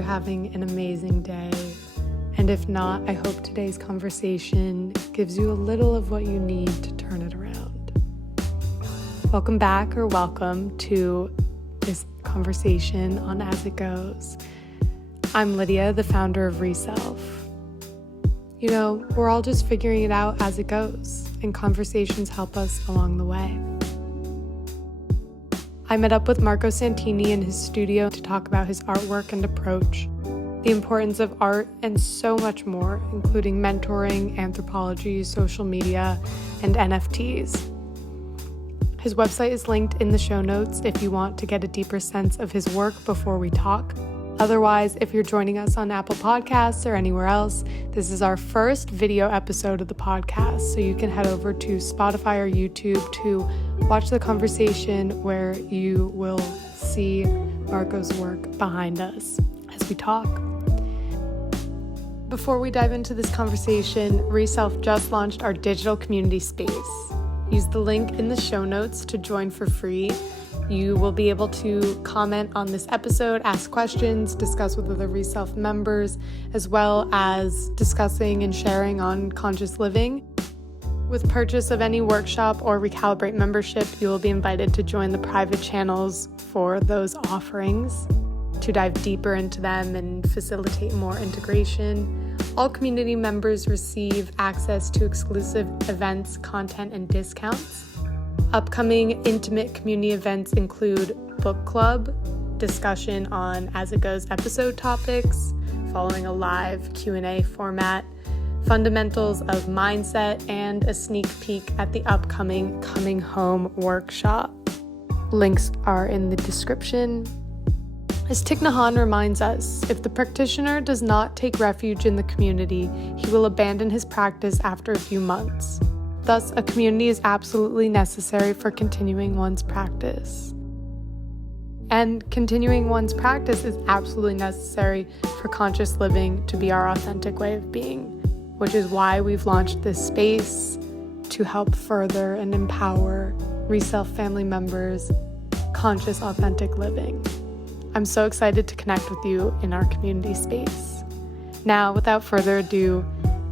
you're having an amazing day. And if not, I hope today's conversation gives you a little of what you need to turn it around. Welcome back, or welcome to this conversation on As It Goes. I'm Lydia, the founder of Reself. You know, we're all just figuring it out as it goes, and conversations help us along the way. I met up with Marco Santini in his studio to talk about his artwork and approach, the importance of art, and so much more, including mentoring, anthropology, social media, and NFTs. His website is linked in the show notes if you want to get a deeper sense of his work before we talk. Otherwise, if you're joining us on Apple Podcasts or anywhere else, this is our first video episode of the podcast, so you can head over to Spotify or YouTube to watch the conversation where you will see Marco's work behind us as we talk. Before we dive into this conversation, Reself just launched our digital community space. Use the link in the show notes to join for free. You will be able to comment on this episode, ask questions, discuss with other Reself members, as well as discussing and sharing on conscious living. With purchase of any workshop or Recalibrate membership, you will be invited to join the private channels for those offerings to dive deeper into them and facilitate more integration. All community members receive access to exclusive events, content, and discounts. Upcoming intimate community events include book club, discussion on As It Goes episode topics, following a live Q&A format, fundamentals of mindset, and a sneak peek at the upcoming Coming Home workshop. Links are in the description. As Thich Nhat Hanh reminds us, if the practitioner does not take refuge in the community, he will abandon his practice after a few months. Thus, a community is absolutely necessary for continuing one's practice. And continuing one's practice is absolutely necessary for conscious living to be our authentic way of being, which is why we've launched this space to help further and empower Reself family members' conscious, authentic living. I'm so excited to connect with you in our community space. Now, without further ado,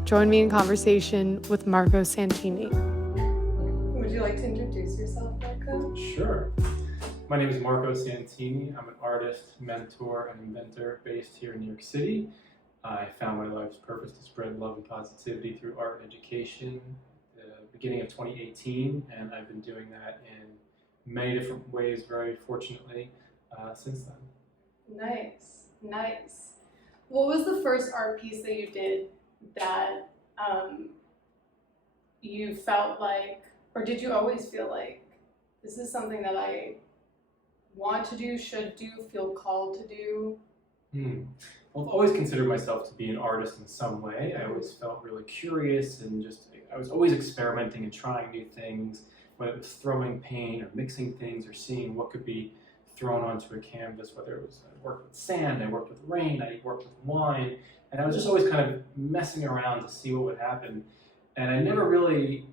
join me in conversation with Marco Santini. Would you like to introduce yourself, Marco? Sure. My name is Marco Santini. I'm an artist, mentor, and inventor based here in New York City. I found my life's purpose to spread love and positivity through art and education at the beginning of 2018, and I've been doing that in many different ways, very fortunately, since then. Nice. What was the first art piece that you did that you felt like, or did you always feel like, this is something that I want to do, should do, feel called to do? Well, I've always considered myself to be an artist in some way. I always felt really curious and I was always experimenting and trying new things, whether it was throwing paint or mixing things or seeing what could be thrown onto a canvas, whether it was I worked with sand, I worked with rain, I worked with wine, and I was just always kind of messing around to see what would happen. And I never really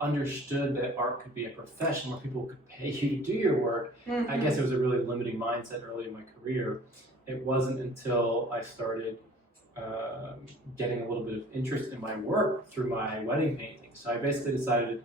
understood that art could be a profession where people could pay you to do your work. Mm-hmm. I guess it was a really limiting mindset early in my career. It wasn't until I started getting a little bit of interest in my work through my wedding paintings. So I basically decided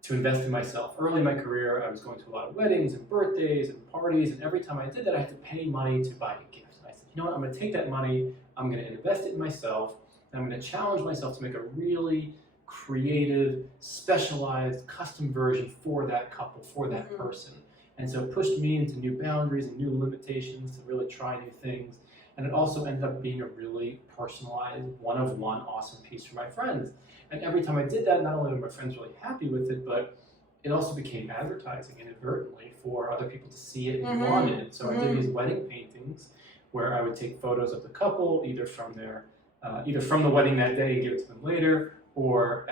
to invest in myself. Early in my career, I was going to a lot of weddings and birthdays and parties, and every time I did that, I had to pay money to buy a gift. And I said, you know what, I'm going to take that money, I'm going to invest it in myself, and I'm going to challenge myself to make a really creative, specialized, custom version for that couple, for that person. And so it pushed me into new boundaries and new limitations to really try new things. And it also ended up being a really personalized, one-of-one awesome piece for my friends. And every time I did that, not only were my friends really happy with it, but it also became advertising inadvertently for other people to see it and want it. So I did these wedding paintings where I would take photos of the couple, either from the wedding that day and give it to them later, or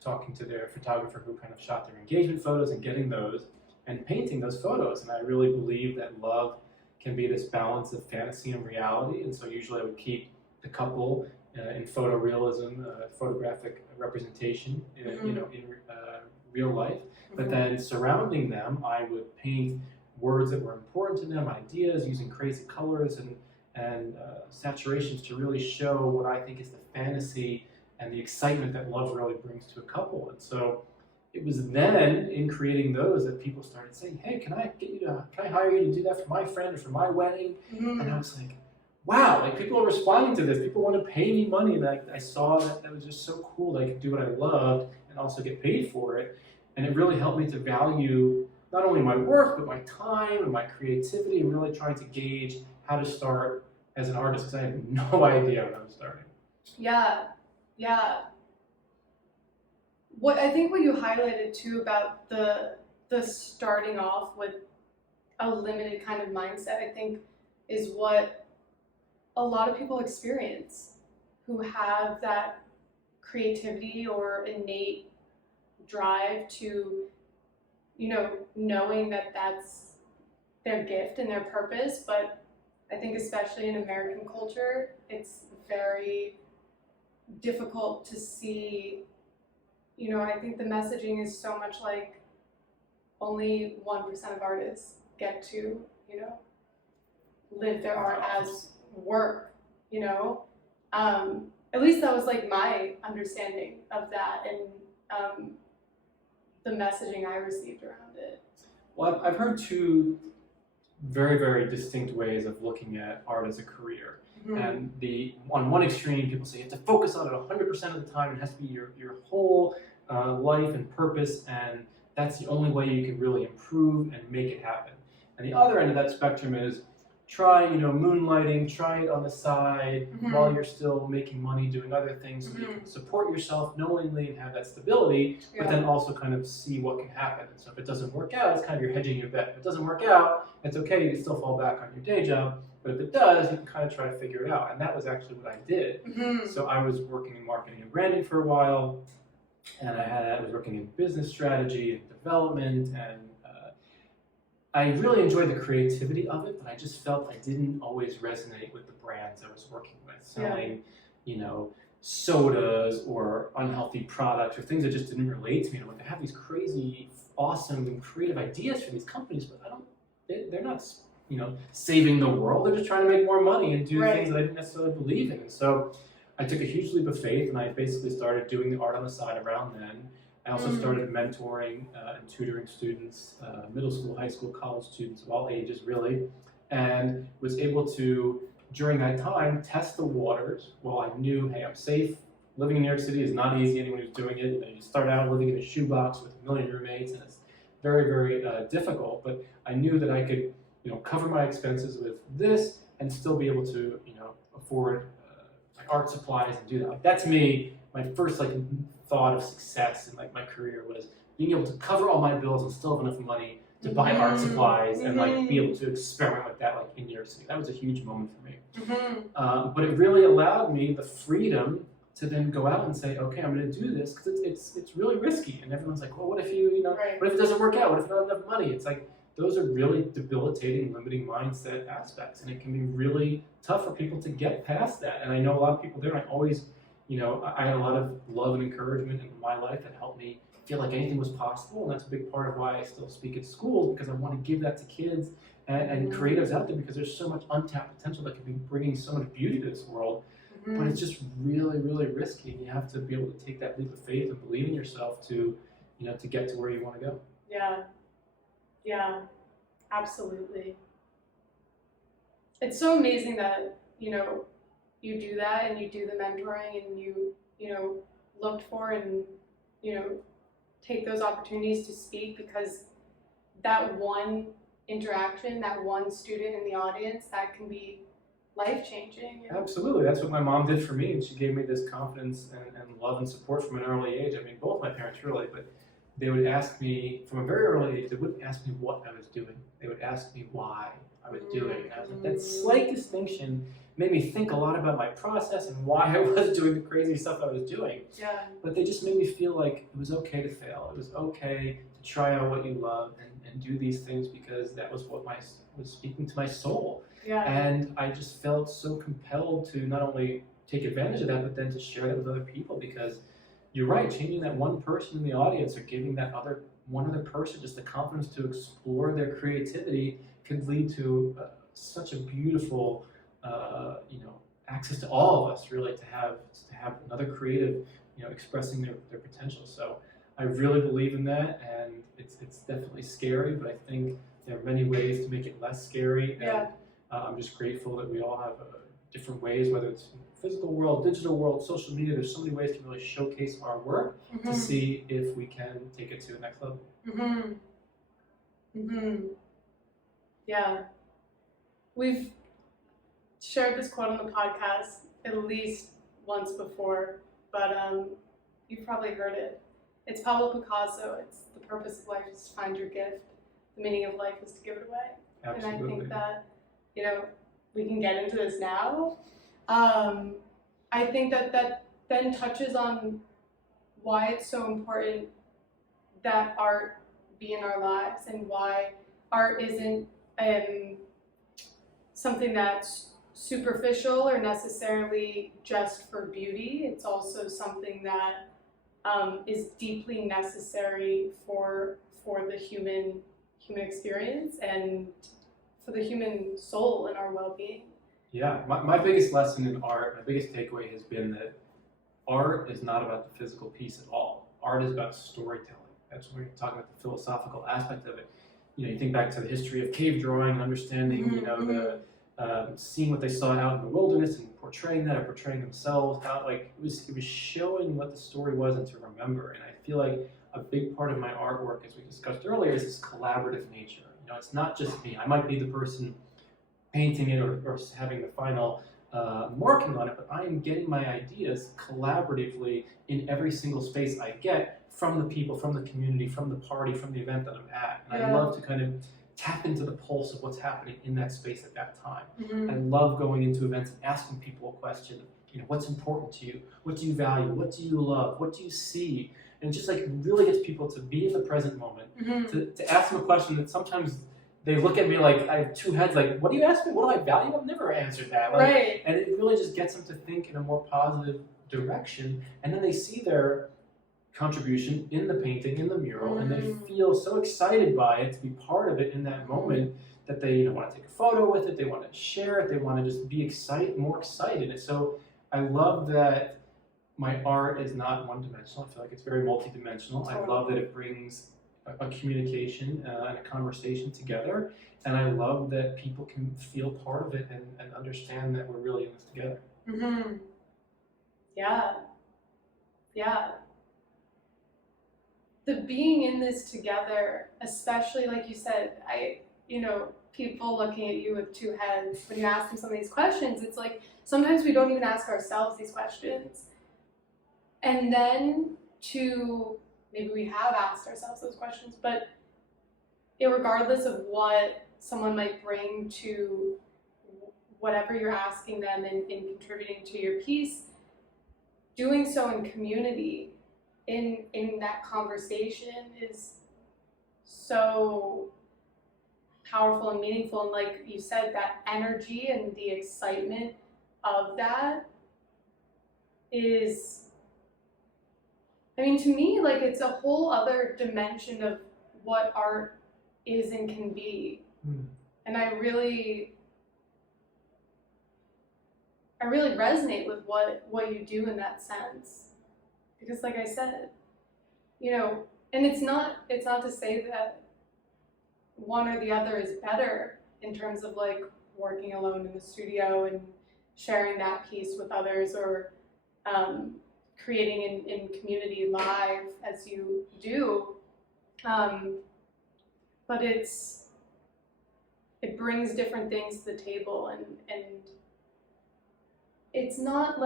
talking to their photographer who kind of shot their engagement photos and getting those and painting those photos. And I really believe that love can be this balance of fantasy and reality. And so usually I would keep the couple in photorealism, photographic representation, in real life. But then surrounding them, I would paint words that were important to them, ideas, using crazy colors, and and saturations to really show what I think is the fantasy and the excitement that love really brings to a couple. And so it was then in creating those that people started saying, "Hey, can I hire you to do that for my friend or for my wedding?" Mm-hmm. And I was like, wow, like people are responding to this. People want to pay me money. Like I saw that was just so cool that I could do what I loved and also get paid for it. And it really helped me to value not only my work, but my time and my creativity, and really trying to gauge how to start as an artist, because I had no idea when I was starting. Yeah, yeah. What I think what you highlighted too about the starting off with a limited kind of mindset, I think, is what a lot of people experience who have that creativity or innate drive to, knowing that that's their gift and their purpose. But I think especially in American culture, it's very difficult to see, I think the messaging is so much like only 1% of artists get to, live their art as work, At least that was like my understanding of that, and the messaging I received around it. Well, I've heard two very, very distinct ways of looking at art as a career. Mm-hmm. And on one extreme, people say you have to focus on it 100% of the time. It has to be your whole life and purpose, and that's the only way you can really improve and make it happen. And the other end of that spectrum is try, moonlighting, try it on the side while you're still making money doing other things, so you can support yourself knowingly and have that stability, but then also kind of see what can happen. And so if it doesn't work out, it's kind of you're hedging your bet. If it doesn't work out, it's okay, you can still fall back on your day job, but if it does, you can kind of try to figure it out. And that was actually what I did. So I was working in marketing and branding for a while, and I was working in business strategy and development, and I really enjoyed the creativity of it, but I just felt I didn't always resonate with the brands I was working with, selling, sodas or unhealthy products or things that just didn't relate to me. I'm like, I have these crazy, awesome, and creative ideas for these companies, but they're not, saving the world. They're just trying to make more money and do things that I didn't necessarily believe in. And so I took a huge leap of faith, and I basically started doing the art on the side around then. I also started mentoring and tutoring students, middle school, high school, college students of all ages, really, and was able to, during that time, test the waters while I knew, hey, I'm safe. Living in New York City is not easy. Anyone who's doing it, you start out living in a shoebox with a million roommates, and it's very, very difficult. But I knew that I could, cover my expenses with this and still be able to, afford art supplies and do that. Like, that to me, my first thought of success in my career was being able to cover all my bills and still have enough money to buy art supplies and be able to experiment with that in New York City. That was a huge moment for me. But it really allowed me the freedom to then go out and say, okay, I'm going to do this because it's really risky. And everyone's like, well, what if what if it doesn't work out? What if I don't have enough money? It's like those are really debilitating, limiting mindset aspects, and it can be really tough for people to get past that. And I know a lot of people there. I always, I had a lot of love and encouragement in my life that helped me feel like anything was possible, and that's a big part of why I still speak at schools, because I want to give that to kids and creatives out there, because there's so much untapped potential that can be bringing so much beauty to this world. But it's just really, really risky, and you have to be able to take that leap of faith and believe in yourself to, to get to where you want to go. Yeah, absolutely. It's so amazing that, you do that and you do the mentoring and you looked for and, take those opportunities to speak, because that one interaction, that one student in the audience, that can be life-changing. Absolutely. That's what my mom did for me, and she gave me this confidence and love and support from an early age. I mean, both my parents really, but they would ask me from a very early age, they wouldn't ask me what I was doing. They would ask me why I was doing it. And I was like, that slight distinction made me think a lot about my process and why I was doing the crazy stuff I was doing. Yeah. But they just made me feel like it was okay to fail. It was okay to try out what you love and do these things, because that was what was speaking to my soul. Yeah. And I just felt so compelled to not only take advantage of that, but then to share that with other people, because you're right, changing that one person in the audience or giving that one other person just the confidence to explore their creativity could lead to such a beautiful access to all of us, really, to have another creative, expressing their potential. So I really believe in that, and it's definitely scary, but I think there are many ways to make it less scary. And I'm just grateful that we all have different ways, whether it's physical world, digital world, social media. There's so many ways to really showcase our work to see if we can take it to the next level. Yeah. We've shared this quote on the podcast at least once before, but you've probably heard it. It's Pablo Picasso. It's the purpose of life is to find your gift. The meaning of life is to give it away. Absolutely. And I think that, we can get into this now. I think that then touches on why it's so important that art be in our lives, and why art isn't something that's superficial or necessarily just for beauty. It's also something that is deeply necessary for the human experience and for the human soul and our well-being. Yeah, my biggest lesson in art, my biggest takeaway has been that art is not about the physical piece at all. Art is about storytelling. That's when we're talking about the philosophical aspect of it. You think back to the history of cave drawing and understanding, the seeing what they saw out in the wilderness and portraying that, or portraying themselves. How it was showing what the story was and to remember. And I feel like a big part of my artwork, as we discussed earlier, is this collaborative nature. It's not just me. I might be the person painting it or having the final marking on it, but I am getting my ideas collaboratively in every single space I get from the people, from the community, from the party, from the event that I'm at. And I love to kind of tap into the pulse of what's happening in that space at that time. I love going into events and asking people a question, what's important to you? What do you value? What do you love? What do you see? And it just really gets people to be in the present moment, to ask them a question that sometimes they look at me like I have two heads, like, what do you ask me? What do I value? I've never answered that. Right. And it really just gets them to think in a more positive direction. And then they see their contribution in the painting, in the mural, and they feel so excited by it, to be part of it in that moment, that they want to take a photo with it, they want to share it, they want to just be more excited. And so I love that my art is not one-dimensional. I feel like it's very multi-dimensional. I love that it brings a communication and a conversation together, and I love that people can feel part of it and understand that we're really in this together. Yeah. The being in this together, especially like you said, people looking at you with two heads, when you ask them some of these questions, it's like sometimes we don't even ask ourselves these questions. And then maybe we have asked ourselves those questions, but regardless of what someone might bring to whatever you're asking them and contributing to your piece, doing so in community, in that conversation, is so powerful and meaningful. And like you said, that energy and the excitement of that is, to me, it's a whole other dimension of what art is and can be. And I really resonate with what you do in that sense. Because like I said, and it's not to say that one or the other is better in terms of working alone in the studio and sharing that piece with others, or creating in community live as you do, but it brings different things to the table, and it's not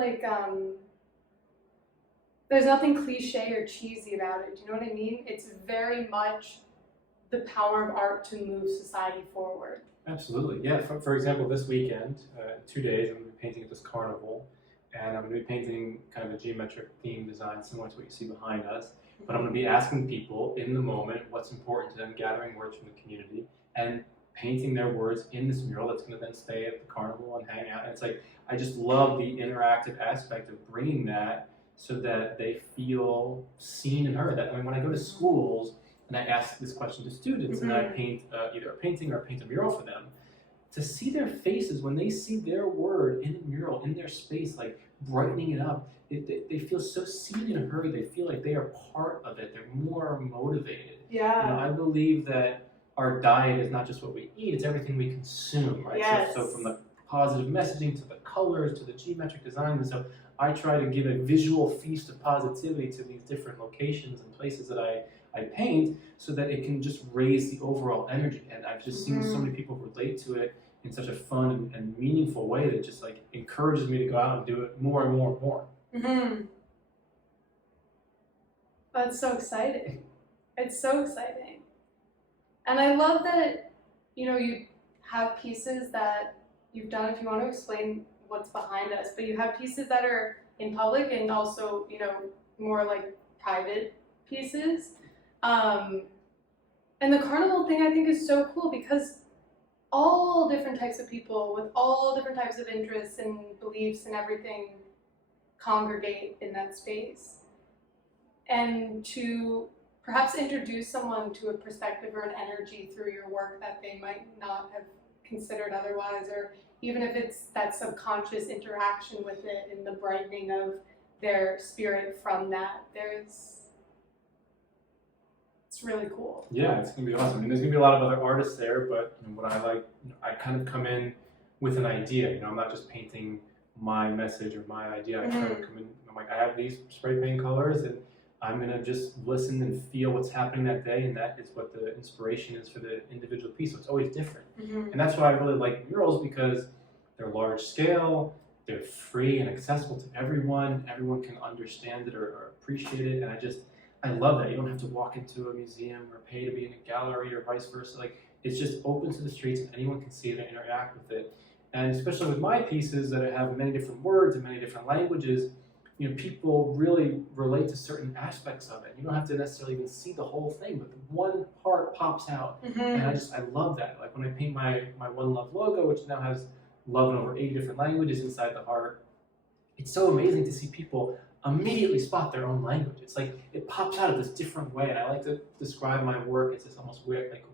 there's nothing cliche or cheesy about it. Do you know what I mean? It's very much the power of art to move society forward. Absolutely, yeah. For example, this weekend, 2 days, I'm going to be painting at this carnival, and I'm going to be painting kind of a geometric theme design similar to what you see behind us. But I'm going to be asking people in the moment what's important to them, gathering words from the community, and painting their words in this mural that's going to then stay at the carnival and hang out. And it's I just love the interactive aspect of bringing that so that they feel seen and heard. That when I go to schools and I ask this question to students, and I paint either a painting or paint a mural for them, to see their faces when they see their word in the mural, in their space, like brightening it up, they feel so seen and heard. They feel like they are part of it. They're more motivated. Yeah. I believe that our diet is not just what we eat, it's everything we consume, right? Yes. So from the positive messaging to the colors to the geometric design, and so I try to give a visual feast of positivity to these different locations and places that I paint, so that it can just raise the overall energy. And I've just seen so many people relate to it in such a fun and meaningful way that just like encourages me to go out and do it more and more and more. That's so exciting. It's so exciting. And I love that, you have pieces that you've done, if you want to explain what's behind us, but you have pieces that are in public and also, more like private pieces. And the carnival thing I think is so cool because all different types of people with all different types of interests and beliefs and everything congregate in that space. And to perhaps introduce someone to a perspective or an energy through your work that they might not have considered otherwise, or even if it's that subconscious interaction with it and the brightening of their spirit from that, it's really cool. Yeah, it's gonna be awesome. I mean, there's gonna be a lot of other artists there, but what I like, I kind of come in with an idea. I'm not just painting my message or my idea. I try to come in. I'm like, I have these spray paint colors, and I'm gonna just listen and feel what's happening that day, and that is what the inspiration is for the individual piece. So it's always different, and that's why I really like murals, because they're large scale, they're free and accessible to everyone. Everyone can understand it or appreciate it, and I love that. You don't have to walk into a museum or pay to be in a gallery or vice versa. Like, it's just open to the streets and anyone can see it and interact with it. And especially with my pieces that have many different words and many different languages, people really relate to certain aspects of it. You don't have to necessarily even see the whole thing, but the one part pops out. And I love that. Like when I paint my One Love logo, which now has love in over 80 different languages inside the heart, it's so amazing to see people immediately spot their own language. It's like it pops out of this different way, and I like to describe my work as this almost weird, like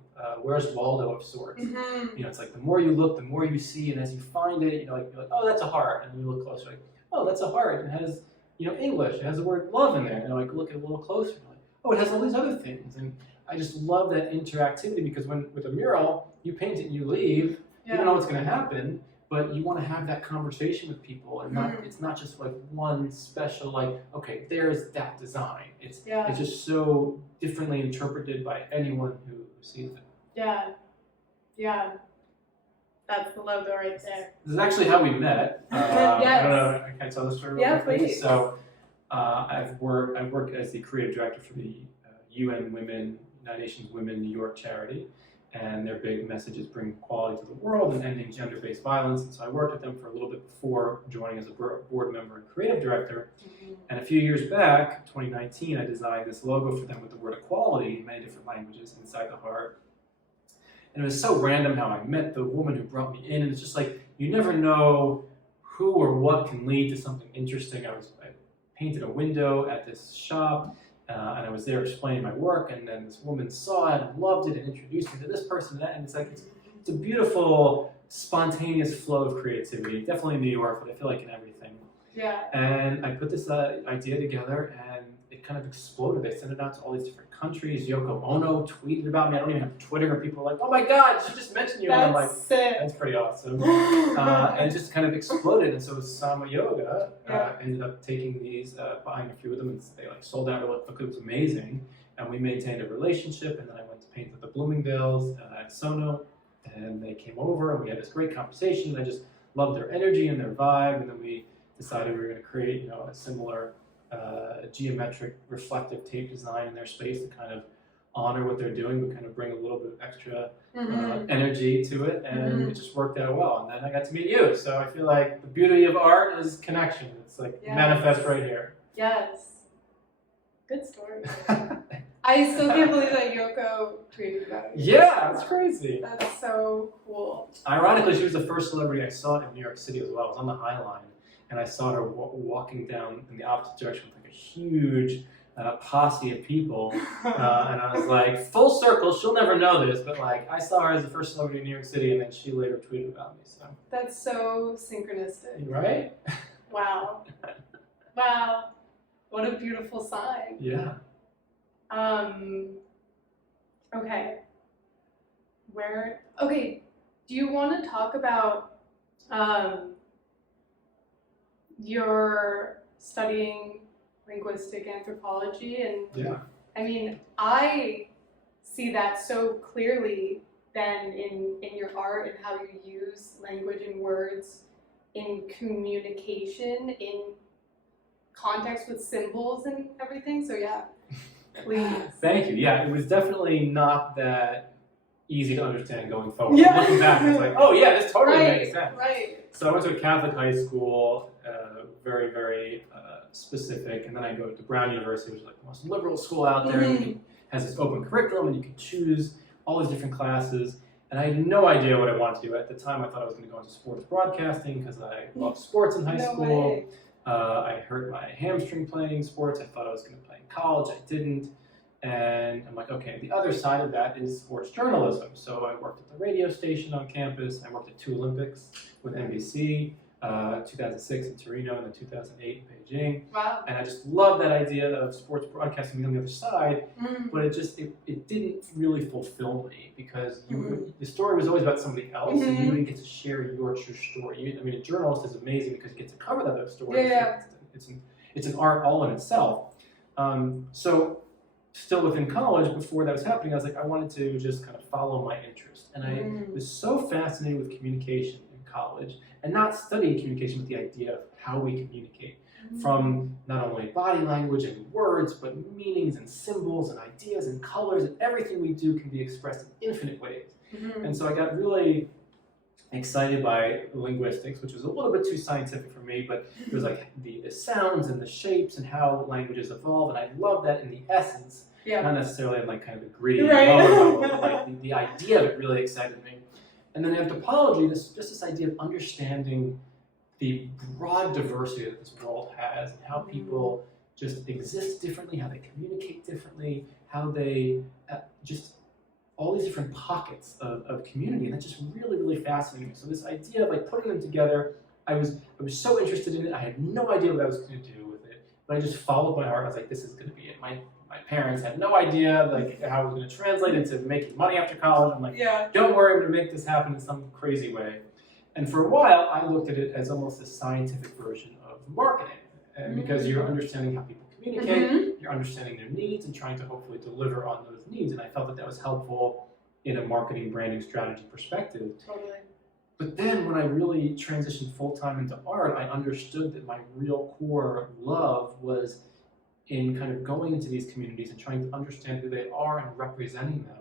Where's Waldo of sorts. It's like the more you look, the more you see, and as you find it, you're like, oh, that's a heart, and you look closer, like, oh, that's a heart. It has, English. It has the word love in there, and like look at it a little closer, and like, oh, it has all these other things, and I just love that interactivity because with a mural, you paint it and you leave, you don't know what's going to happen. But you want to have that conversation with people, and it's not just like one special, like, okay, there's that design. It's just so differently interpreted by anyone who sees it. Yeah. That's the logo right there. This is actually how we met. Yes. I don't know, can I tell the story? Yeah, please. So I've worked as the creative director for the UN Women, United Nations Women New York charity. And their big message is bringing equality to the world and ending gender-based violence. And so I worked with them for a little bit before joining as a board member and creative director. And a few years back, 2019, I designed this logo for them with the word equality in many different languages inside the heart. And it was so random how I met the woman who brought me in. And it's just like, you never know who or what can lead to something interesting. I painted a window at this shop. And I was there explaining my work, and then this woman saw it and loved it and introduced me to this person and that. And it's like, it's a beautiful, spontaneous flow of creativity. Definitely in New York, but I feel like in everything. Yeah. And I put this idea together, and it kind of exploded. I sent it out to all these different countries. Yoko Ono tweeted about me. I don't even have Twitter. People are like, oh my God, she just mentioned you. And I'm like, sick. That's pretty awesome. And it just kind of exploded. And so Sama Yoga ended up taking these, buying a few of them, and they like sold out. It was amazing. And we maintained a relationship. And then I went to paint at the Bloomingdale's at Sono, and they came over, and we had this great conversation. I just loved their energy and their vibe. And then we decided we were going to create, a similar geometric reflective tape design in their space to kind of honor what they're doing, but kind of bring a little bit of extra energy to it, and it just worked out well. And then I got to meet you, so I feel like the beauty of art is connection. It's like manifest right here. Yes. Good story. I still can't believe that Yoko tweeted about you. Yeah, that's crazy. That's so cool. Ironically, she was the first celebrity I saw in New York City as well. I was on the High Line, and I saw her walking down in the opposite direction with like a huge a posse of people, and I was like, full circle, she'll never know this, but like I saw her as the first celebrity in New York City, and then she later tweeted about me. So that's so synchronistic. right? Wow. Wow. What a beautiful sign. Yeah. Okay. Okay, do you want to talk about your studying linguistic anthropology? And Yeah. I mean, I see that so clearly then in your art and how you use language and words in communication, in context with symbols and everything. So yeah, please. Thank you. Yeah, it was definitely not that easy to understand going forward. Yeah. Looking back, it's like, oh yeah, this totally makes sense. Right. So I went to a Catholic high school, very, very specific, and then I go to Brown University, which is like the most liberal school out there. Mm-hmm. It has this open curriculum, and you can choose all these different classes. And I had no idea what I wanted to do. At the time, I thought I was going to go into sports broadcasting because I loved sports in high school. Way. I hurt my hamstring playing sports. I thought I was going to play in college. I didn't. And I'm like, okay, the other side of that is sports journalism. So I worked at the radio station on campus. I worked at 2 Olympics with NBC, 2006 in Torino, and then 2008 in Beijing. Wow. And I just love that idea of sports broadcasting on the other side, but it didn't really fulfill me because the story was always about somebody else, and you wouldn't get to share your true story. I mean, a journalist is amazing because you get to cover that other story. Yeah. It's an art all in itself. So still within college, before that was happening, I was like, I wanted to just kind of follow my interest. And I was so fascinated with communication in college, and not studying communication, but the idea of how we communicate. From not only body language and words, but meanings and symbols and ideas and colors, and everything we do can be expressed in infinite ways. And so I got really excited by linguistics, which was a little bit too scientific for me, but it was like the sounds and the shapes and how languages evolve, and I love that in the essence, not necessarily in like kind of the gritty level, but like the idea of it really excited me. And then anthropology, this idea of understanding the broad diversity that this world has, and how people just exist differently, how they communicate differently, how they just all these different pockets of community, and that's just really, really fascinating me. So this idea of like putting them together, I was so interested in it. I had no idea what I was going to do with it, but I just followed my heart. I was like, this is going to be it. My parents had no idea like how I was going to translate into making money after college. I'm like, don't worry, I'm going to make this happen in some crazy way. And for a while, I looked at it as almost a scientific version of marketing, because you're understanding how people communicate, you're understanding their needs, and trying to hopefully deliver on those needs. And I felt that that was helpful in a marketing, branding, strategy perspective. Totally. But then when I really transitioned full-time into art, I understood that my real core love was in kind of going into these communities and trying to understand who they are and representing them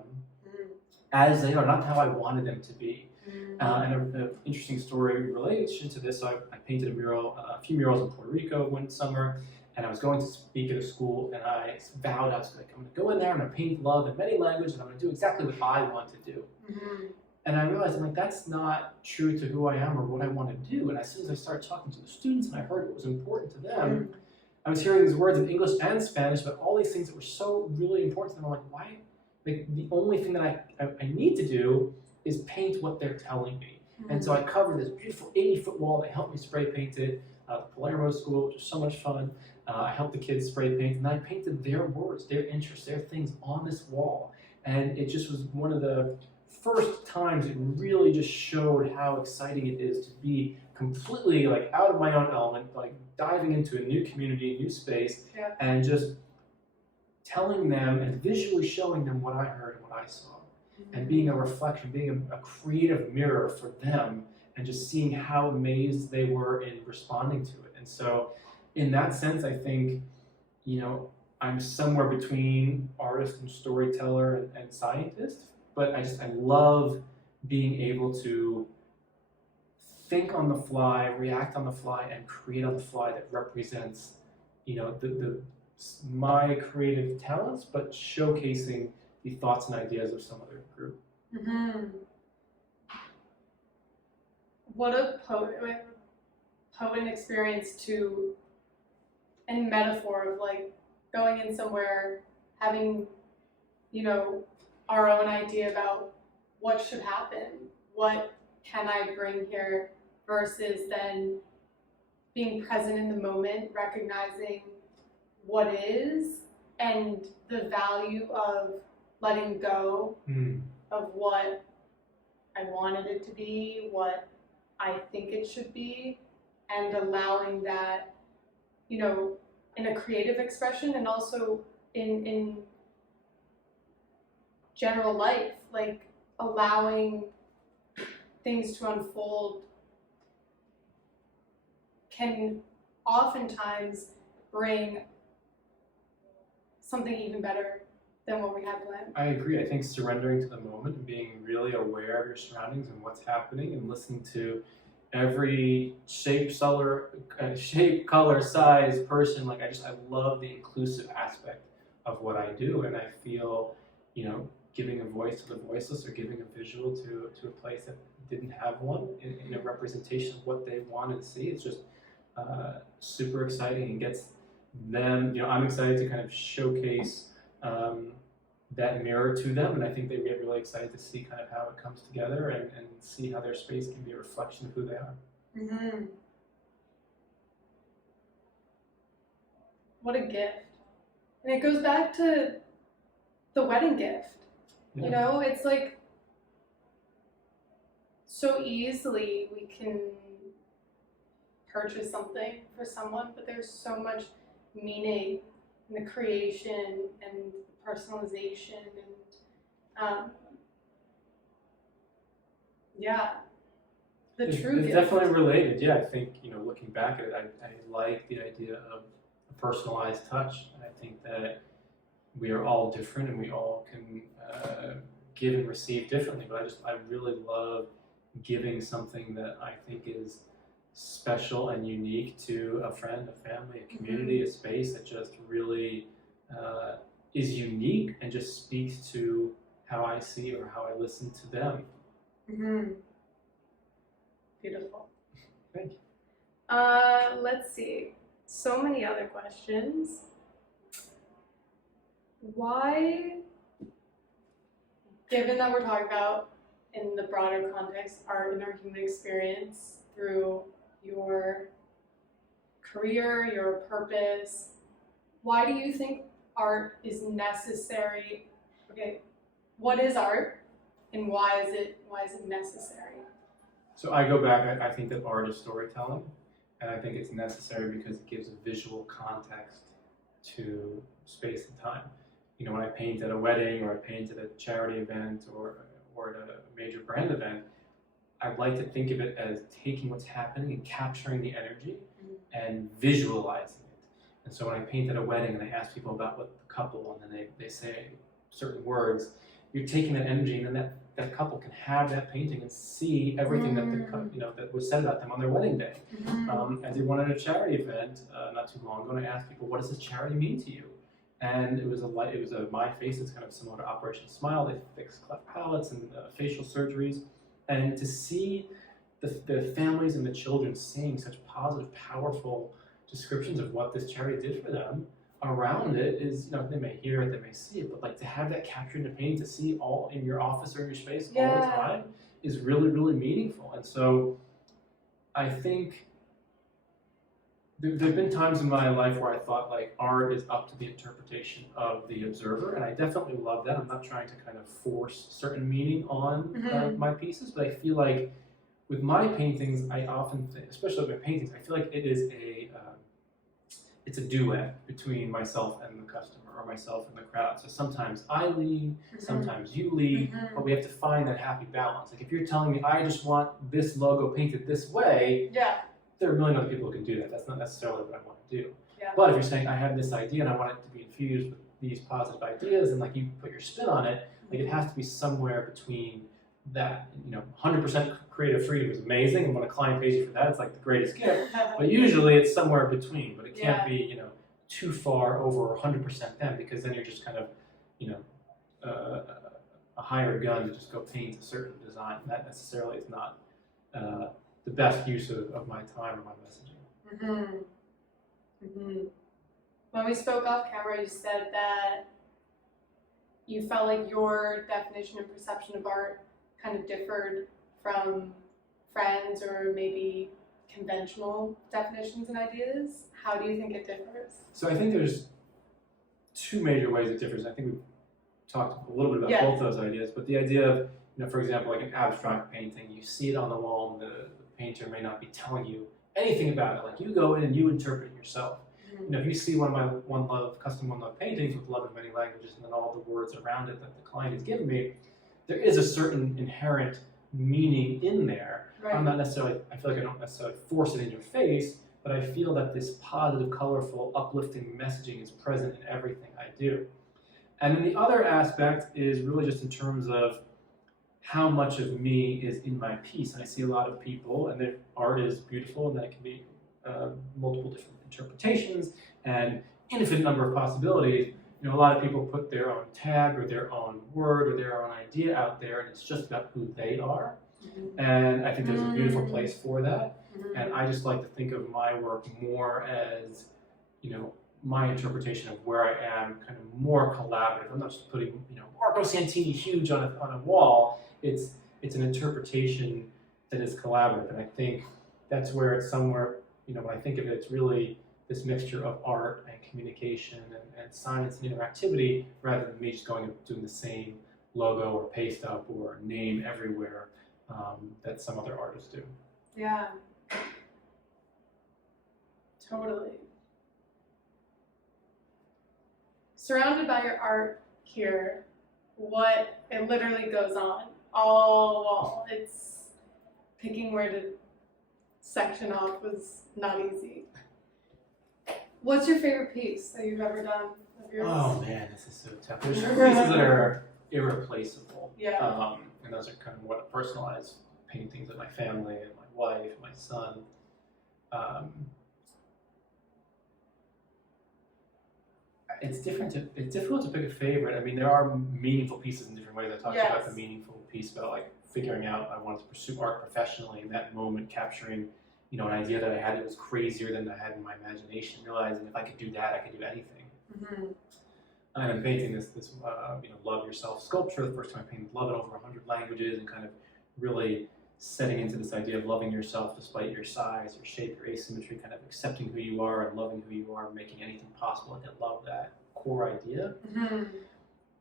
as they are, not how I wanted them to be. And an interesting story in relation to this, so I painted a few murals in Puerto Rico one summer, and I was going to speak at a school, and I vowed I was like, I'm going to go in there, I'm going to paint love in many languages, and I'm going to do exactly what I want to do. And I realized, I'm like, that's not true to who I am or what I want to do. And as soon as I started talking to the students and I heard what was important to them, I was hearing these words in English and Spanish, but all these things that were so really important to them. I'm like, why? Like, the only thing that I need to do is paint what they're telling me. And so I covered this beautiful 80-foot wall. They helped me spray paint it. The Palermo School, which was so much fun. I helped the kids spray paint, and I painted their words, their interests, their things on this wall. And it just was one of the first times it really just showed how exciting it is to be completely like out of my own element, like diving into a new community, a new space, and just telling them and visually showing them what I heard and what I saw. And being a reflection, being a creative mirror for them, and just seeing how amazed they were in responding to it. And so in that sense, I think, I'm somewhere between artist and storyteller and scientist, but I love being able to think on the fly, react on the fly, and create on the fly that represents, my creative talents, but showcasing the thoughts and ideas of some other group. What a potent experience and metaphor of like going in somewhere, having, our own idea about what should happen, what can I bring here, versus then being present in the moment, recognizing what is, and the value of letting go of what I wanted it to be, what I think it should be, and allowing that, in a creative expression, and also in general life, like allowing things to unfold can oftentimes bring something even better than what we had planned. I agree. I think surrendering to the moment and being really aware of your surroundings and what's happening, and listening to every shape, color, size, person. Like I love the inclusive aspect of what I do, and I feel, giving a voice to the voiceless, or giving a visual to a place that didn't have one, in a representation of what they want to see. It's just super exciting, and gets them. I'm excited to kind of showcase that mirror to them, and I think they get really excited to see kind of how it comes together, and see how their space can be a reflection of who they are. Mm-hmm. What a gift. And it goes back to the wedding gift. Yeah. It's like so easily we can purchase something for someone, but there's so much meaning in the creation and personalization, and the true It's gift. definitely related. Yeah, I think, looking back at it, I like the idea of a personalized touch. I think that we are all different, and we all can give and receive differently, but I really love giving something that I think is special and unique to a friend, a family, a community, a space that just really is unique, and just speaks to how I see or how I listen to them. Mm-hmm. Beautiful. Thank you. Let's see. So many other questions. Why, given that we're talking about, in the broader context, art in our human experience through your career, your purpose, why do you think art is necessary? Okay, what is art, and why is it necessary? So I go back, I think that art is storytelling, and I think it's necessary because it gives a visual context to space and time. When I paint at a wedding, or I paint at a charity event, or at a major brand event, I'd like to think of it as taking what's happening and capturing the energy and visualizing it. And so when I paint at a wedding and I ask people about what the couple, and then they say certain words, you're taking that energy, and then that couple can have that painting and see everything that was said about them on their wedding day. I did one at a charity event not too long ago, and I asked people, what does this charity mean to you? And it was a My Face. It's kind of similar to Operation Smile. They fix cleft palates and facial surgeries, and to see the families and the children saying such positive, powerful descriptions of what this charity did for them around it is, they may hear it, they may see it, but like to have that captured in a painting, to see all in your office or in your space all the time, is really, really meaningful. And so I think there've been times in my life where I thought like art is up to the interpretation of the observer, and I definitely love that. I'm not trying to kind of force certain meaning on my pieces, but I feel like with my paintings, I often think, especially with my paintings, I feel like it is it's a duet between myself and the customer, or myself and the crowd. So sometimes I lead, sometimes you lead, but we have to find that happy balance. Like if you're telling me I just want this logo painted this way, there are a million other people who can do that. That's not necessarily what I want to do. But if you're saying I have this idea and I want it to be infused with these positive ideas, and like you put your spin on it, like it has to be somewhere between that. 100% creative freedom is amazing, and when a client pays you for that, it's like the greatest gift. But usually it's somewhere between. But it can't be too far over 100% them, because then you're just kind of a hired gun to just go paint a certain design. That necessarily is not the best use of my time or my messaging. When we spoke off camera, you said that you felt like your definition and perception of art kind of differed from friends or maybe conventional definitions and ideas. How do you think it differs? So I think there's two major ways it differs. I think we've talked a little bit about both those ideas, but the idea of, for example, like an abstract painting, you see it on the wall and the painter may not be telling you anything about it. Like, you go in and you interpret it yourself. If you see one of my custom One Love paintings with love in many languages and then all the words around it that the client has given me, there is a certain inherent meaning in there. Right. I'm not necessarily, I feel like I don't necessarily force it in your face, but I feel that this positive, colorful, uplifting messaging is present in everything I do. And then the other aspect is really just in terms of how much of me is in my piece. And I see a lot of people, and their art is beautiful, and that it can be multiple different interpretations and infinite number of possibilities. A lot of people put their own tag or their own word or their own idea out there, and it's just about who they are. And I think there's a beautiful place for that. And I just like to think of my work more as, my interpretation of where I am, kind of more collaborative. I'm not just putting, Marco Santini huge on a wall. It's an interpretation that is collaborative, and I think that's where it's somewhere. When I think of it, it's really this mixture of art and communication and science and interactivity, rather than me just going and doing the same logo or paste up or name everywhere that some other artists do. Yeah, totally. Surrounded by your art here, it literally goes on all wall. It's picking where to section off was not easy. What's your favorite piece that you've ever done of yours? Oh man, this is so tough. There's pieces that are irreplaceable. Yeah. And those are kind of what personalized paintings of my family and my wife, my son. It's difficult to pick a favorite. I mean, there are meaningful pieces in different ways. I talked about the meaningful piece about like figuring out I wanted to pursue art professionally in that moment, capturing, an idea that I had that was crazier than I had in my imagination, realizing if I could do that, I could do anything. And I'm painting this Love Yourself sculpture. The first time I painted love in over 100 languages, and kind of really setting into this idea of loving yourself despite your size, your shape, your asymmetry, kind of accepting who you are and loving who you are, and making anything possible. I love that core idea.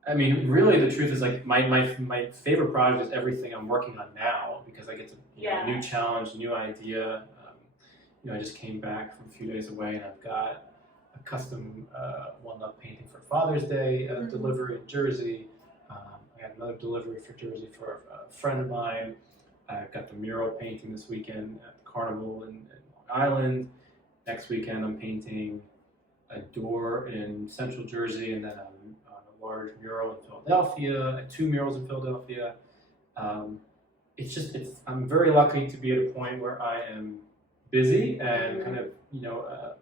I mean, really, the truth is, like, my favorite project is everything I'm working on now, because I get to a new challenge, new idea. I just came back from a few days away, and I've got a custom One Love painting for Father's Day delivery in Jersey. I got another delivery for Jersey for a friend of mine. I've got the mural painting this weekend at the Carnival in Long Island. Next weekend, I'm painting a door in Central Jersey, and then a large mural in Philadelphia, and 2 murals in Philadelphia. I'm very lucky to be at a point where I am busy and kind of,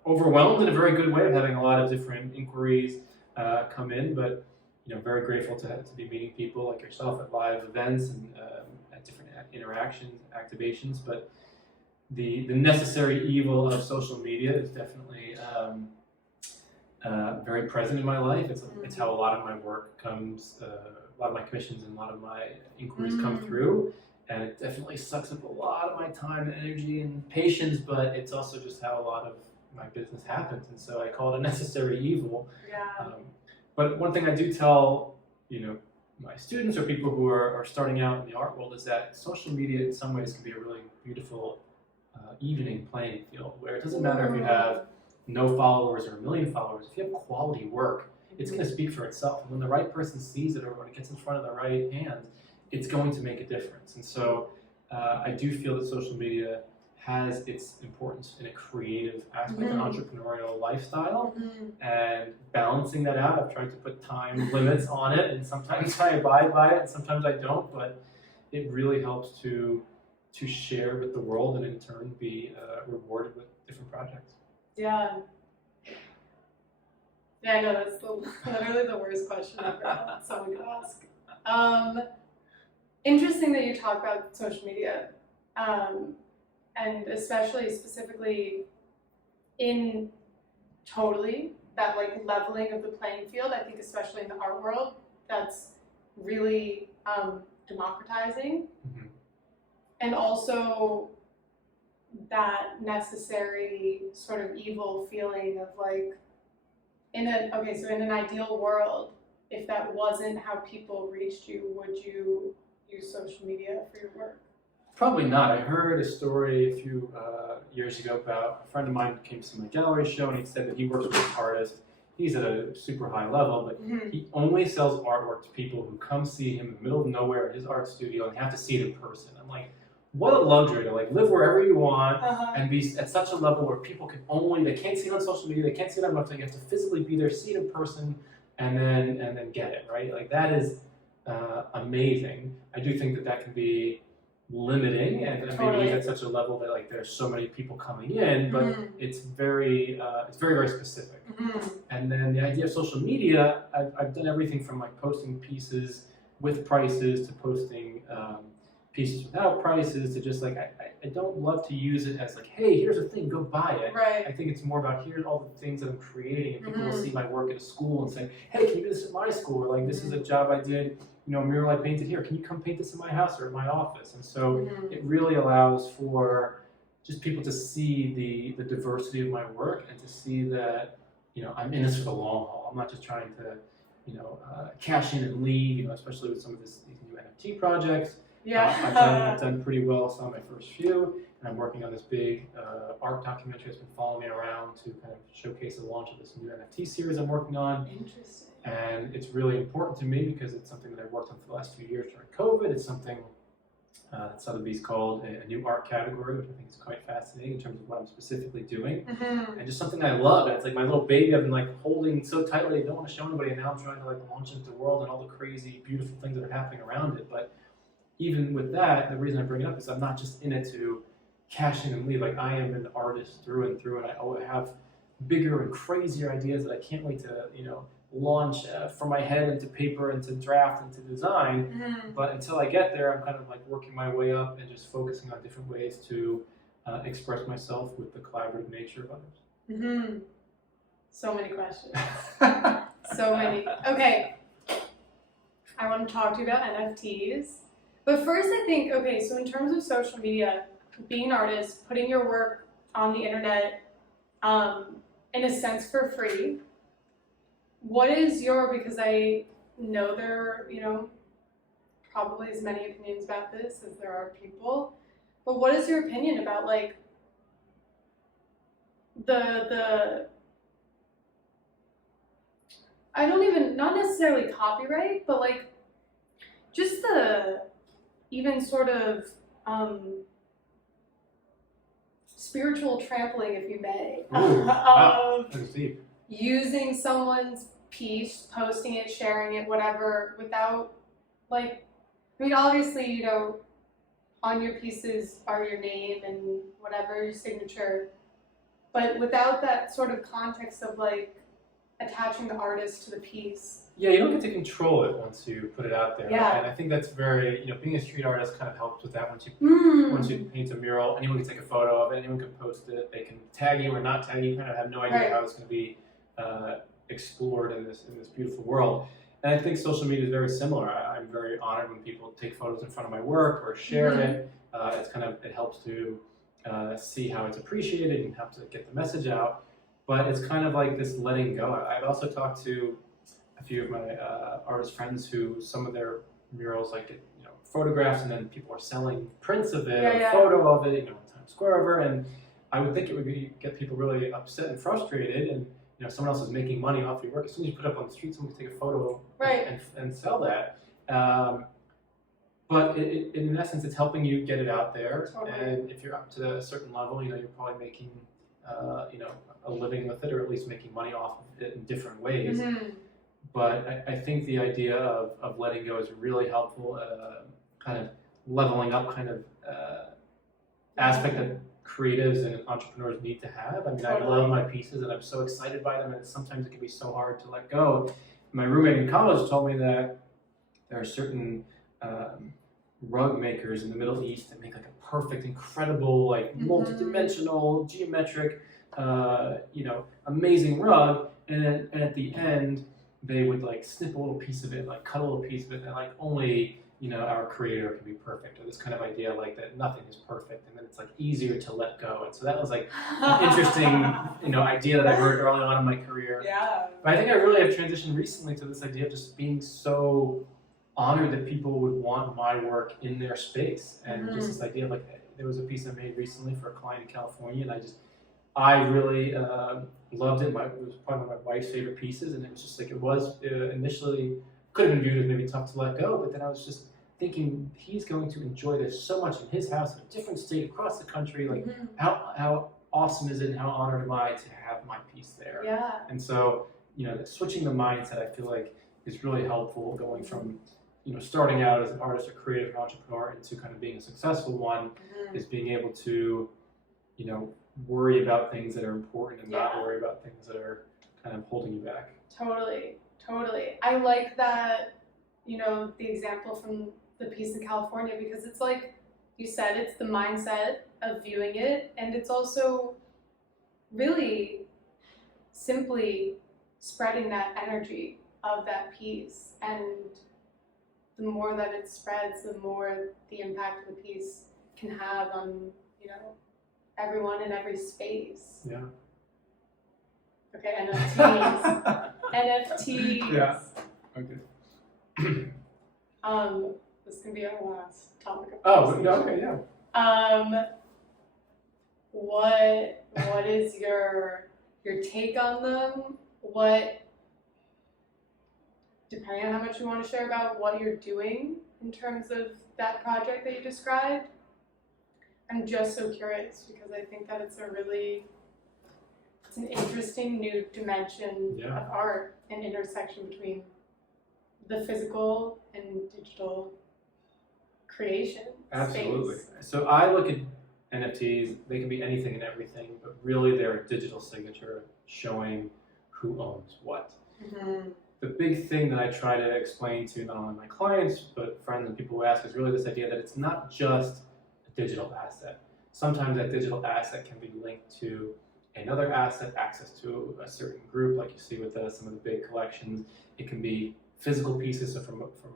overwhelmed in a very good way of having a lot of different inquiries come in, but, very grateful to be meeting people like yourself at live events and at different interactions, activations. But the necessary evil of social media is definitely very present in my life. It's how a lot of my work comes, a lot of my commissions and a lot of my inquiries come through. And it definitely sucks up a lot of my time and energy and patience, but it's also just how a lot of my business happens. And so I call it a necessary evil. Yeah. But one thing I do tell, my students or people who are starting out in the art world is that social media in some ways can be a really beautiful evening playing field, where it doesn't matter if you have no followers or 1 million followers. If you have quality work, it's going to speak for itself. And when the right person sees it, or when it gets in front of the right hands, it's going to make a difference. And so I do feel that social media has its importance in a creative aspect, an entrepreneurial lifestyle, and balancing that out. I've tried to put time limits on it, and sometimes I abide by it, and sometimes I don't, but it really helps to share with the world and in turn be rewarded with different projects. Yeah. Yeah, I know, that's literally the worst question ever someone could ask. Interesting that you talk about social media, and especially specifically in totally that like leveling of the playing field. I think especially in the art world, that's really democratizing, and also that necessary sort of evil feeling of like in an ideal world, if that wasn't how people reached you, would you use social media for your work? Probably not. I heard a story a few years ago about a friend of mine who came to see my gallery show, and he said that he works with artists. He's at a super high level, but he only sells artwork to people who come see him in the middle of nowhere at his art studio and have to see it in person. I'm like, what a luxury to like live wherever you want and be at such a level where people they can't see it on social media, they can't see it on website, you have to physically be there, see it in person, and then get it, right? Like that is amazing. I do think that can be limiting, and maybe at such a level that like there's so many people coming in, but it's very very specific. And then the idea of social media, I've done everything from like posting pieces with prices to posting pieces without prices to just like I don't love to use it as like, hey, here's a thing, go buy it. I think it's more about here's all the things that I'm creating, and people will see my work at a school and say, hey, can you do this at my school? Or like, this is a job I did, a mural I painted here. Can you come paint this in my house or in my office? And so it really allows for just people to see the diversity of my work and to see that, I'm in this for the long haul. I'm not just trying to, cash in and leave, especially with some of these new NFT projects. I've done pretty well. Saw my first few, and I'm working on this big art documentary that's been following me around to kind of showcase the launch of this new NFT series I'm working on. Interesting. And it's really important to me because it's something that I've worked on for the last few years during COVID. It's something that Sotheby's called a new art category, which I think is quite fascinating in terms of what I'm specifically doing. And just something I love. And it's like my little baby I've been like holding so tightly, I don't want to show anybody, and now I'm trying to like launch it into the world and all the crazy, beautiful things that are happening around it. But even with that, the reason I bring it up is I'm not just in it to cash in and leave. Like I am an artist through and through, and I have bigger and crazier ideas that I can't wait to, launch from my head into paper, into draft, into design. But until I get there, I'm kind of like working my way up and just focusing on different ways to express myself with the collaborative nature of others. So many questions. So many. Okay. I want to talk to you about NFTs. But first I think, so in terms of social media, being an artist, putting your work on the internet, in a sense for free, what is because I know there are, probably as many opinions about this as there are people, but what is your opinion about like not necessarily copyright, but like just the even sort of spiritual trampling, if you may, Wow. That's deep. Using someone's piece, posting it, sharing it, whatever, without obviously, on your pieces are your name and whatever, your signature, but without that sort of context of like attaching the artist to the piece. Yeah, you don't get to control it once you put it out there. Yeah. And I think that's very, being a street artist kind of helps with that. Once you paint a mural, anyone can take a photo of it, anyone can post it, they can tag you or not tag you, you kind of have no idea how it's going to be explored in this beautiful world. And I think social media is very similar. I'm very honored when people take photos in front of my work or share it. It helps to see how it's appreciated and helps to get the message out. But it's kind of like this letting go. I've also talked to a few of my artist friends who some of their murals get photographs, and then people are selling prints of it, a photo of it, in Times Square over, and I would think it would get people really upset and frustrated, and someone else is making money off your work. As soon as you put it up on the street, someone can take a photo and sell that. But in essence, it's helping you get it out there, and if you're up to a certain level, you're probably making a living with it, or at least making money off of it in different ways. But I think the idea of letting go is really helpful, kind of leveling up kind of aspect that creatives and entrepreneurs need to have. I mean, I love my pieces and I'm so excited by them, and sometimes it can be so hard to let go. My roommate in college told me that there are certain rug makers in the Middle East that make like a perfect, incredible, multi-dimensional, geometric, amazing rug. and at the end, they would like snip a little piece of it, like cut a little piece of it, and like only our creator can be perfect, or this kind of idea like that nothing is perfect, and then it's like easier to let go. And so that was like an interesting idea that I heard early on in my career. Yeah. But I think I really have transitioned recently to this idea of just being so honored that people would want my work in their space, and just this idea of like, there was a piece I made recently for a client in California, and I really loved it. It was probably one of my wife's favorite pieces, and it was just like, it was initially could have been viewed as maybe tough to let go, but then I was just thinking he's going to enjoy this so much in his house in a different state across the country. Like how awesome is it, and how honored am I to have my piece there? Yeah. And so switching the mindset, I feel like, is really helpful, going from starting out as an artist or creative entrepreneur into kind of being a successful one, is being able to worry about things that are important and not worry about things that are kind of holding you back. Totally. I like that, the example from the piece in California, because it's like you said, it's the mindset of viewing it, and it's also really simply spreading that energy of that piece. And the more that it spreads, the more the impact of the piece can have on, everyone in every space. Yeah. Okay, NFTs. NFTs. Yeah. Okay. This can be our last topic of conversation. conversation. Okay, yeah. What is your take on them? Depending on how much you want to share about what you're doing in terms of that project that you described, I'm just so curious, because I think that it's an interesting new dimension of art, an intersection between the physical and digital creation. Absolutely. Space. So I look at NFTs, they can be anything and everything, but really they're a digital signature showing who owns what. The big thing that I try to explain to not only my clients, but friends and people who ask, is really this idea that it's not just a digital asset. Sometimes that digital asset can be linked to another asset, access to a certain group, like you see with some of the big collections. It can be physical pieces. So for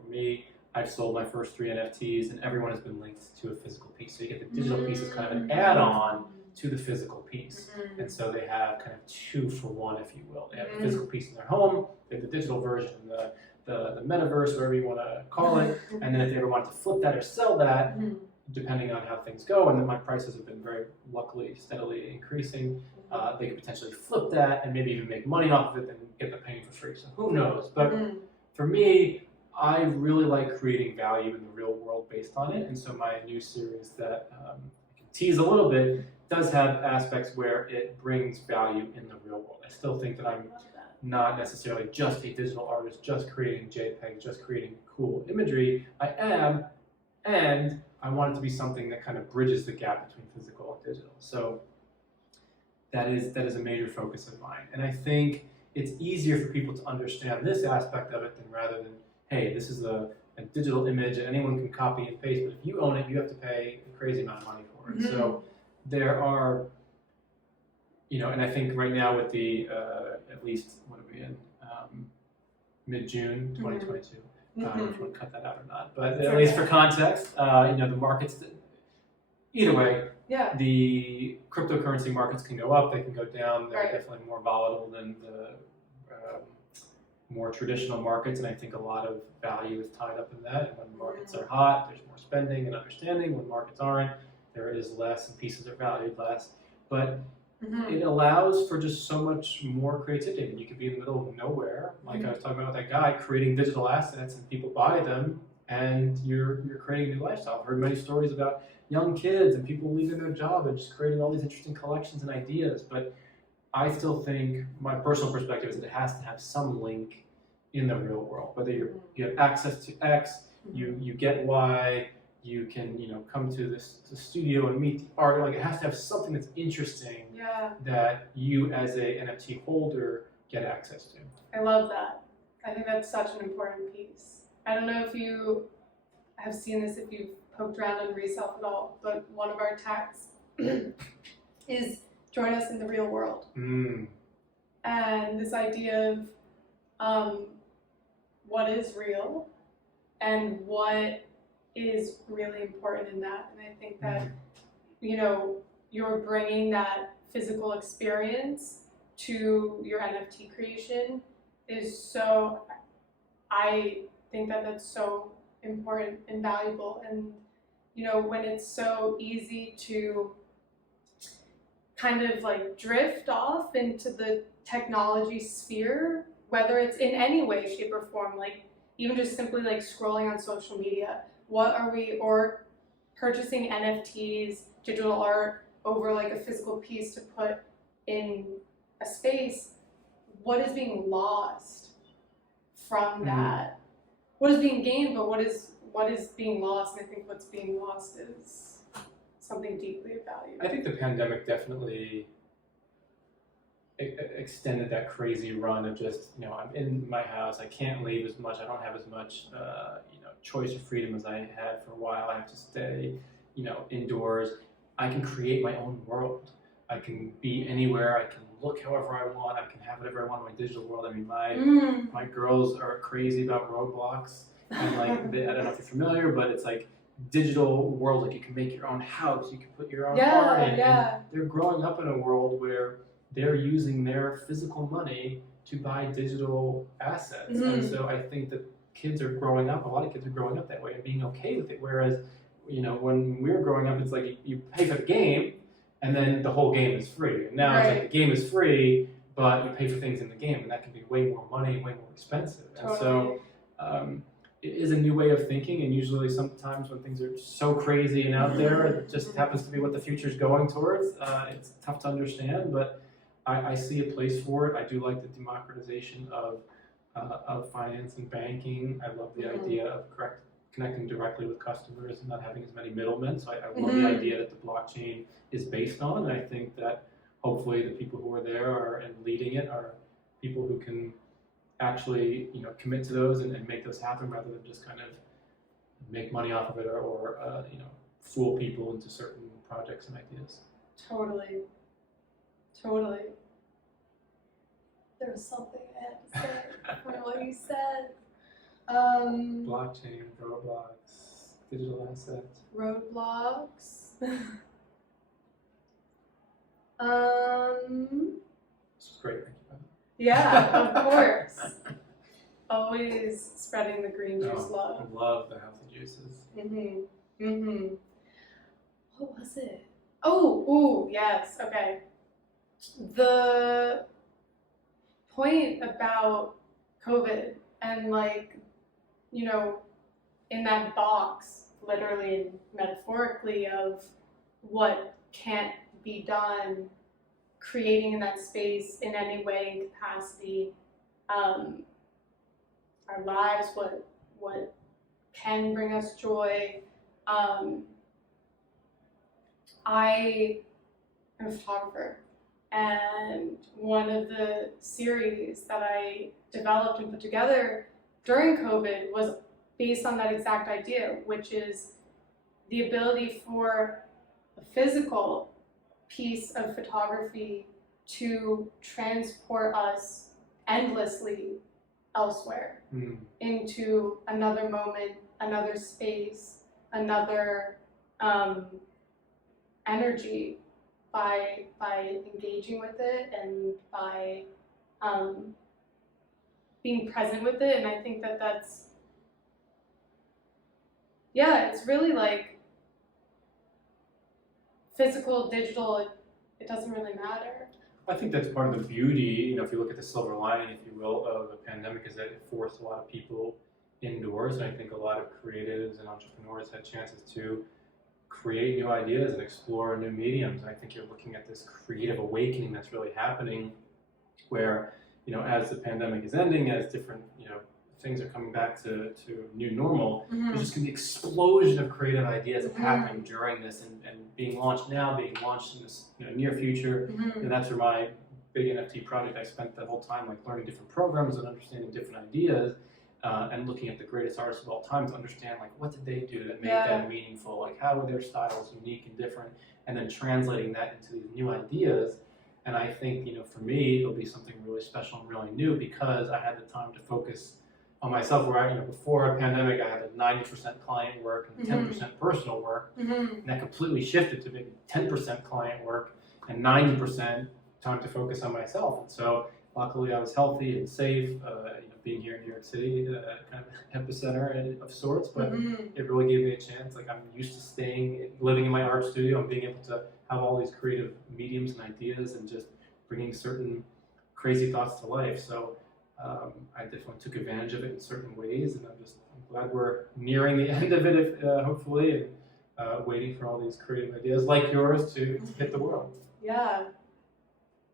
me, I've sold my first 3 NFTs, and everyone has been linked to a physical piece. So you get the digital piece as kind of an add-on to the physical piece. And so they have kind of 2 for 1, if you will. They have the physical piece in their home, they have the digital version, the metaverse, whatever you want to call it. And then if they ever want to flip that or sell that, depending on how things go, and then my prices have been very luckily steadily increasing, they could potentially flip that and maybe even make money off of it and get the painting for free. So who knows? But for me, I really like creating value in the real world based on it. And so my new series that I can tease a little bit does have aspects where it brings value in the real world. I still think that I'm not necessarily just a digital artist, just creating JPEGs, just creating cool imagery. I am, and I want it to be something that kind of bridges the gap between physical and digital. So that is a major focus of mine. And I think it's easier for people to understand this aspect of it than rather than, hey, this is a digital image and anyone can copy and paste, but if you own it, you have to pay a crazy amount of money for it. So there are, and I think right now with the, at least, what are we in, mid-June 2022, I don't know if you want to cut that out or not, but at least for context, the markets, either way, the cryptocurrency markets can go up, they can go down, they're definitely more volatile than the more traditional markets, and I think a lot of value is tied up in that. And when markets are hot, there's more spending and understanding. When markets aren't, there is less and pieces are valued less. But it allows for just so much more creativity. I mean, you could be in the middle of nowhere, like I was talking about with that guy, creating digital assets, and people buy them, and you're creating a new lifestyle. I've heard many stories about young kids and people leaving their job and just creating all these interesting collections and ideas. But I still think, my personal perspective is that it has to have some link in the real world. Whether you have access to X, you get Y, you can come to the studio and meet the art. Like, it has to have something that's interesting that you as a NFT holder get access to. I love that. I think that's such an important piece. I don't know if you have seen this, if you've poked around on Reself at all, but one of our tags is join us in the real world. and this idea of what is real and what is really important in that. And I think that, you know, you're bringing that physical experience to your NFT creation is so, I think that that's so important and valuable. And, you know, when it's so easy to kind of like drift off into the technology sphere, whether it's in any way, shape, or form, like even just simply like scrolling on social media, or purchasing NFTs, digital art over like a physical piece to put in a space, what is being lost from that? What is being gained, but what is being lost? And I think what's being lost is something deeply of value. I think the pandemic definitely extended that crazy run of just, you know, I'm in my house, I can't leave as much, I don't have as much, you know, choice or freedom as I had for a while. I have to stay, you know, indoors. I can create my own world. I can be anywhere. I can look however I want. I can have whatever I want in my digital world. I mean, my girls are crazy about Roblox, and like I don't know if you're familiar, but it's like digital world. Like you can make your own house. You can put your own art in. And they're growing up in a world where they're using their physical money to buy digital assets, and so I think that kids are growing up. A lot of kids are growing up that way and being okay with it. Whereas, you know, when we were growing up, it's like you pay for the game, and then the whole game is free. And now it's like the game is free, but you pay for things in the game, and that can be way more money and way more expensive. And so it is a new way of thinking, and usually sometimes when things are so crazy and out there, it just happens to be what the future is going towards. It's tough to understand, but I see a place for it. I do like the democratization of finance and banking. I love the idea of connecting directly with customers and not having as many middlemen. So I love the idea that the blockchain is based on, and I think that hopefully the people who are there and leading it are people who can actually, you know, commit to those and make those happen rather than just kind of make money off of it or you know, fool people into certain projects and ideas. Totally. There was something I had to say from what you said. Blockchain, Roblox, digital assets. Roadblocks. This was great. Thank you. Yeah, of course. Always spreading the green juice love. I love the healthy juices. What was it? Oh, yes. Okay. The point about COVID and like, you know, in that box, literally and metaphorically, of what can't be done, creating in that space in any way and capacity, our lives, what can bring us joy. I am a photographer, and one of the series that I developed and put together during COVID was based on that exact idea, which is the ability for a physical piece of photography to transport us endlessly elsewhere, into another moment, another space, another energy by engaging with it and by being present with it. And I think that that's, yeah, it's really like physical, digital, it doesn't really matter. I think that's part of the beauty, you know, if you look at the silver lining, if you will, of the pandemic, is that it forced a lot of people indoors. And I think a lot of creatives and entrepreneurs had chances to create new ideas and explore new mediums. And I think you're looking at this creative awakening that's really happening where, you know, as the pandemic is ending, as different, you know, things are coming back to new normal, there's just going to be an explosion of creative ideas happening during this and being launched now, being launched in this, you know, near future. And that's where my big NFT project, I spent the whole time like learning different programs and understanding different ideas and looking at the greatest artists of all time to understand like what did they do that made them meaningful, like how were their styles unique and different, and then translating that into these new ideas. And I think, for me, it'll be something really special and really new because I had the time to focus on myself where before a pandemic, I had a 90% client work and 10% personal work. And that completely shifted to maybe 10% client work and 90% time to focus on myself. And so luckily I was healthy and safe, being here in New York City, kind of epicenter of sorts, but it really gave me a chance. Like, I'm used to living in my art studio and being able to have all these creative mediums and ideas and just bringing certain crazy thoughts to life. So I definitely took advantage of it in certain ways, and I'm glad we're nearing the end of it, hopefully, and waiting for all these creative ideas like yours to hit the world. Yeah.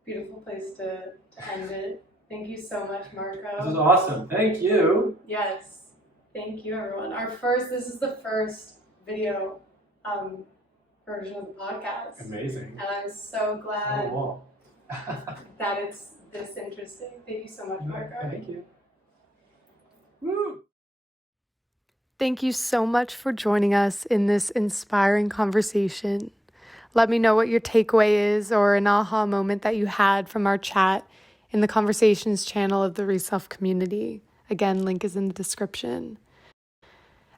Beautiful place to end it. Thank you so much, Marco. This is awesome. Thank you. Yes. Thank you, everyone. This is the first video version of the podcast. Amazing. And I'm so glad that it's this interesting. Thank you so much, Marco. Thank you. Woo! Thank you so much for joining us in this inspiring conversation. Let me know what your takeaway is or an aha moment that you had from our chat in the Conversations channel of the Reself community. Again, link is in the description.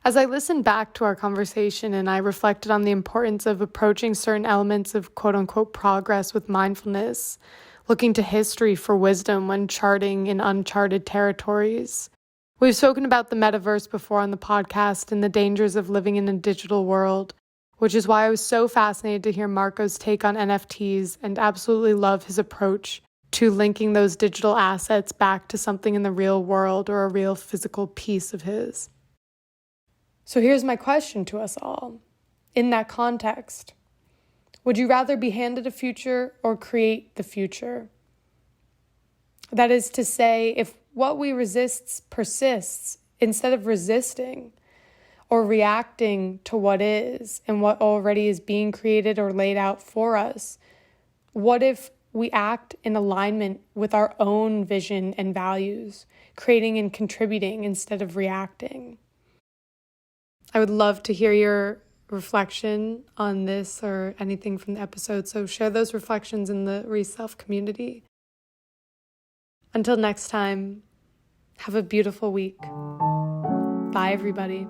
As I listened back to our conversation and I reflected on the importance of approaching certain elements of quote-unquote progress with mindfulness, looking to history for wisdom when charting in uncharted territories. We've spoken about the metaverse before on the podcast and the dangers of living in a digital world, which is why I was so fascinated to hear Marco's take on NFTs and absolutely love his approach to linking those digital assets back to something in the real world or a real physical piece of his. So here's my question to us all. In that context, would you rather be handed a future or create the future? That is to say, if what we resist persists, instead of resisting or reacting to what is and what already is being created or laid out for us, what if we act in alignment with our own vision and values, creating and contributing instead of reacting? I would love to hear your reflection on this or anything from the episode, so share those reflections in the Reself community. Until next time, have a beautiful week. Bye, everybody.